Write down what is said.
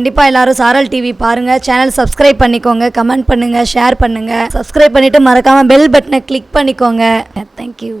கண்டிப்பாக எல்லாரும் சாரல் டிவி பாருங்கள். சேனல் சப்ஸ்கிரைப் பண்ணிக்கோங்க, கமெண்ட் பண்ணுங்கள், ஷேர் பண்ணுங்கள். சப்ஸ்கிரைப் பண்ணிவிட்டு மறக்காமல் பெல் பட்டனை கிளிக் பண்ணிக்கோங்க. தேங்க்யூ.